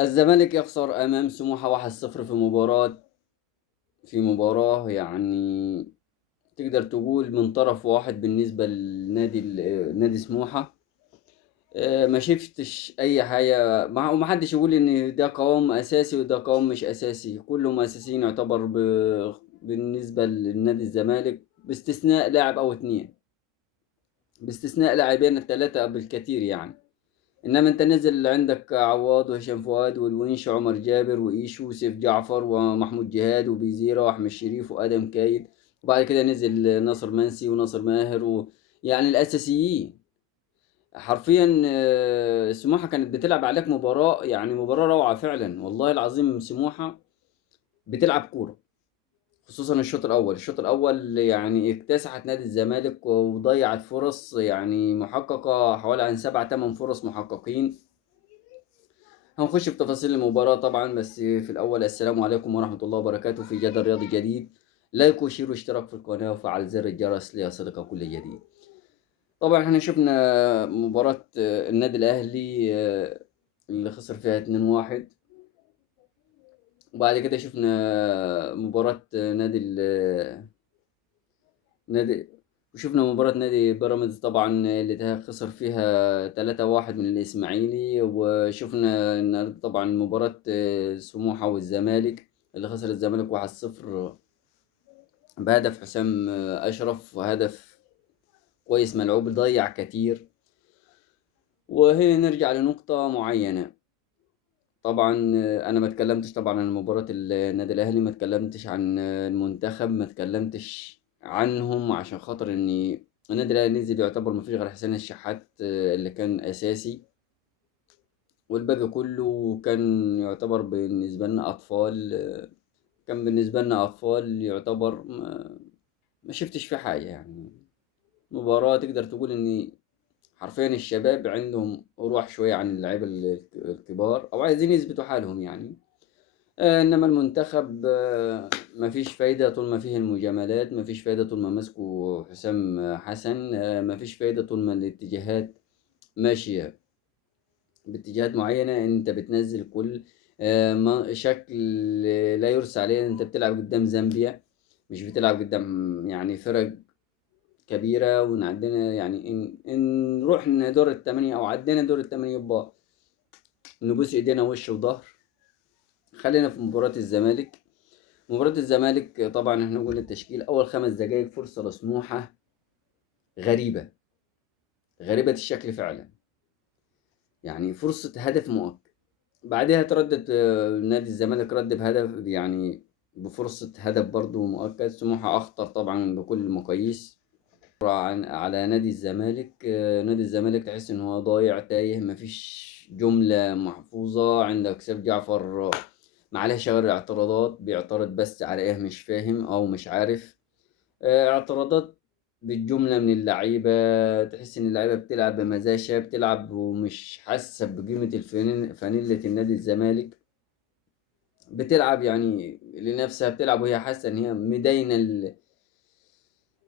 الزمالك يخسر أمام سموحة 1-0 في مباراة يعني تقدر تقول من طرف واحد بالنسبة نادي سموحة. ما شفتش أي حاجة ومحدش يقول إن ده قوام أساسي وده قوام مش أساسي، كلهم أساسيين يعتبر بالنسبة لنادي الزمالك، باستثناء لاعب أو اتنين، باستثناء لاعبين التلاتة بالكتير يعني. انما انت نزل عندك عواد وهشام فؤاد والونش عمر جابر وايشو وسيف جعفر ومحمود جهاد وبيزيرا واحمد شريف وادم كايد، وبعد كده نزل ناصر منسي وناصر ماهر يعني الاساسيين حرفيا. سموحه كانت بتلعب عليك مباراه، يعني مباراه روعه فعلا والله العظيم. سموحه بتلعب كوره، خصوصا الشوط الاول يعني اكتسحت نادي الزمالك وضيعت فرص يعني محققه، حوالي عن 7 8 فرص محققين. هنخش في تفاصيل المباراة طبعا، بس في الأول السلام عليكم ورحمة الله وبركاته في جدل رياضي جديد. لايك وشير واشتراك في القناة وفعل زر الجرس ليصلك كل جديد. طبعا احنا شفنا مباراة النادي الأهلي اللي خسر فيها 2-1. وبعد كده شفنا مباراة نادي وشفنا مباراة نادي بيراميدز طبعا اللي خسر فيها 3-1 من الإسماعيلي. وشفنا النهارده طبعا مباراة سموحة والزمالك اللي خسر الزمالك 1-0 بهدف حسام أشرف، وهدف كويس ملعوب ضيع كتير. وهنا نرجع لنقطة معينة. طبعا انا ما اتكلمتش طبعا عن مباراة النادي الاهلي، ما اتكلمتش عن المنتخب، ما اتكلمتش عنهم عشان خاطر ان النادي الاهلي نزل يعتبر ما فيش غير حسين الشحات اللي كان اساسي، والباقي كله كان يعتبر بالنسبة لنا اطفال. كان بالنسبة لنا اطفال يعتبر ما شفتش في حاجة يعني. مباراة تقدر تقول ان حرفيا الشباب عندهم روح شوية عن اللعيبة الكبار، او عايزين يثبتوا حالهم يعني. انما المنتخب مفيش فايدة طول ما فيه المجاملات، مفيش فايدة طول ما ماسكه حسام حسن، مفيش فايدة طول ما الاتجاهات ماشية باتجاهات معينة. انت بتنزل كل شكل لا يرسى عليه. انت بتلعب قدام زامبيا، مش بتلعب قدام يعني فرق كبيرة. وإن عندنا يعني إن رحنا دور الثمانية أو عدينا دور الثمانية يبقى نبوس إيدينا وش وظهر. خلينا في مباراة الزمالك طبعا احنا قلنا التشكيل. أول 5 دقايق فرصة لسموحة غريبة، غريبة الشكل فعلا، يعني فرصة هدف مؤكد. بعدها تردد نادي الزمالك رد بهدف يعني بفرصة هدف برضو مؤكد. سموحة أخطر طبعا بكل المقاييس على نادي الزمالك. نادي الزمالك تحس إن هو ضايع تايه، مفيش جملة محفوظة. عندك سيف جعفر معلش غير اعتراضات، بيعترض بس على ايه مش فاهم او مش عارف. اعتراضات بالجملة من اللعيبة. تحس ان اللعيبة بتلعب بمزاجها، بتلعب ومش حاسة بقيمة فانيلة النادي الزمالك. بتلعب يعني لنفسها، بتلعب وهي حاسة ان هي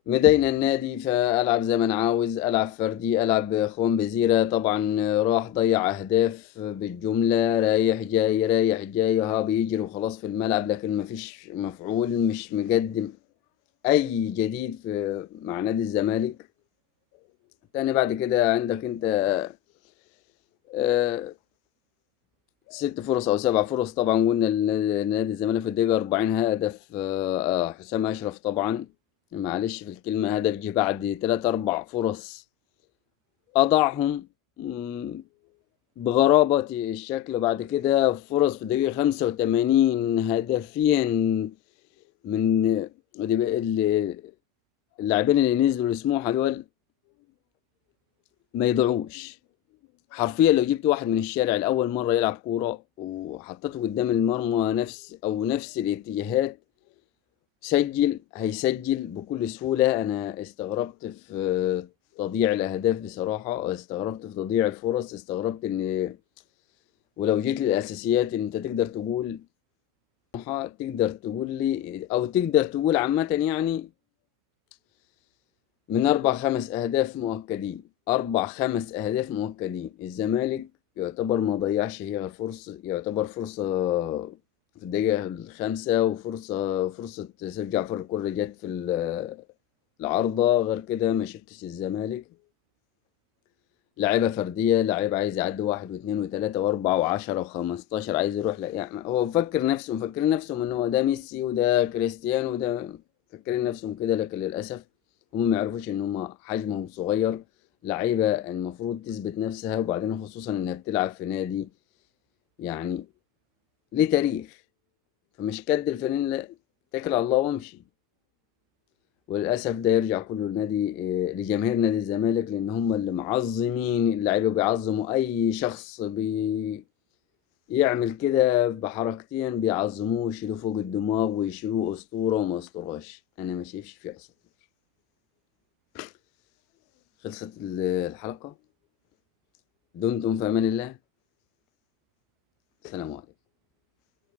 مدينة النادي. فألعب زي ما أنا عاوز، ألعب فردي، ألعب إخوان بزيرة. طبعا راح ضيع أهداف بالجملة، رايح جاي رايح جاي، ها بيجري وخلاص في الملعب، لكن مفيش مفعول، مش مقدم أي جديد مع نادي الزمالك. تاني بعد كده عندك أنت آه، 6 فرص أو 7 فرص طبعا قلنا لنادي الزمالك في الدقيقة 40. هدف حسام أشرف طبعا، معلش في الكلمة، هدف جه بعد 3 4 فرص أضعهم بغرابة الشكل. بعد كده فرص في الدقيقة 85 هدفين من اللاعبين اللي نزلوا لسموحة دول ما يضيعوش. حرفيا لو جبت واحد من الشارع لأول مرة يلعب كورة وحطيته قدام المرمى نفس الاتجاهات، هيسجل بكل سهولة. أنا استغربت في تضييع الأهداف بصراحة، استغربت في تضييع الفرص، استغربت إن ولو جيت للأساسيات أنت تقدر تقول لي أو تقدر تقول عامة يعني من 4 5 أهداف مؤكدين. 4 5 أهداف مؤكدين الزمالك يعتبر ما ضيعش هي غير فرصة، يعتبر فرصة في الدقيقة الخامسة، فرصة سيف جعفر الكرة جت في العارضة. غير كده ما شفتش الزمالك. لعيبة فردية، لعيب عايز يعدي واحد واثنين وثلاثة وأربعة وعشرة وخمستاشر، عايز يروح يعني هو مفكرين نفسهم إن هو ده ميسي وده كريستيانو وده، مفكرين نفسهم كده. لكن للأسف هم ما يعرفوش إن هم حجمهم صغير. لعيبة المفروض تثبت نفسها، وبعدين خصوصا إنها بتلعب في نادي يعني ليه تاريخ. فمش كد الفانيلا، اتكل على الله وامشي. وللأسف ده يرجع كله لنادي، لجماهير نادي الزمالك، لأن هم اللي معظمين اللعيبة، بيعظموا أي شخص يعمل كده بحركتين، بيعظموه ويشيلوه فوق الدماغ ويشيلوه أسطورة وما أسطوراش. أنا ما شايفش فيه أساطير. خلصت الحلقة. دمتم في أمان الله. سلام عليكم.